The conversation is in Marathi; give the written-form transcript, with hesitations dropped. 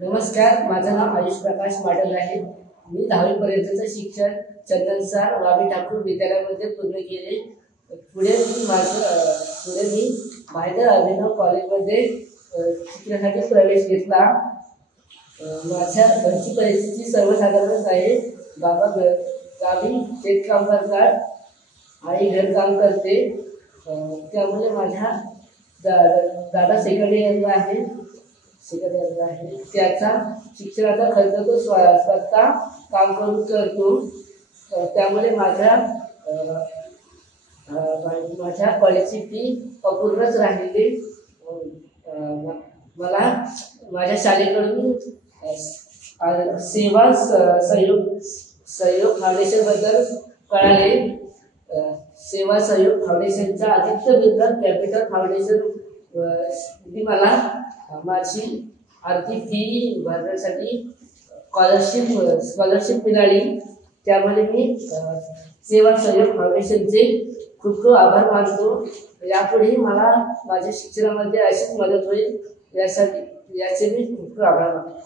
नमस्कार, माझं नाव आयुष प्रकाश माडल आहे। मी 10वी पर्यंतचं शिक्षण चंदनसार वावी ठाकूर विद्यालयामध्ये पूर्ण केले। पुढे मी मायदर अभिनव कॉलेजमध्ये शिक्षणासाठी प्रवेश घेतला। माझ्या घरची परिस्थिती सर्वसाधारणच आहे। बाबा गावी शेतकाम करतात, आई घरकाम करते। त्यामुळे माझ्या दादा सेकंड इयरला आहे। त्याचा शिक्षणाचा खर्च तो स्वतः काम करून करतो। त्यामुळे माझ्या कॉलेजची फी अपूर्णच राहिली। मला माझ्या शाळेकडून सेवा सहयोग फाउंडेशनबद्दल कळाले। सेवा सहयोग फाउंडेशनचा आदित्य बिर्ला कॅपिटल फाउंडेशन मला माझी आर्थिक फी भरण्यासाठी स्कॉलरशिप मिळाली। त्यामुळे मी सेवा सहयोग फाउंडेशनचे खूप खूप आभार मानतो। यापुढेही मला माझ्या शिक्षणामध्ये अशीच मदत होईल याचे मी खूप खूप आभार मानतो।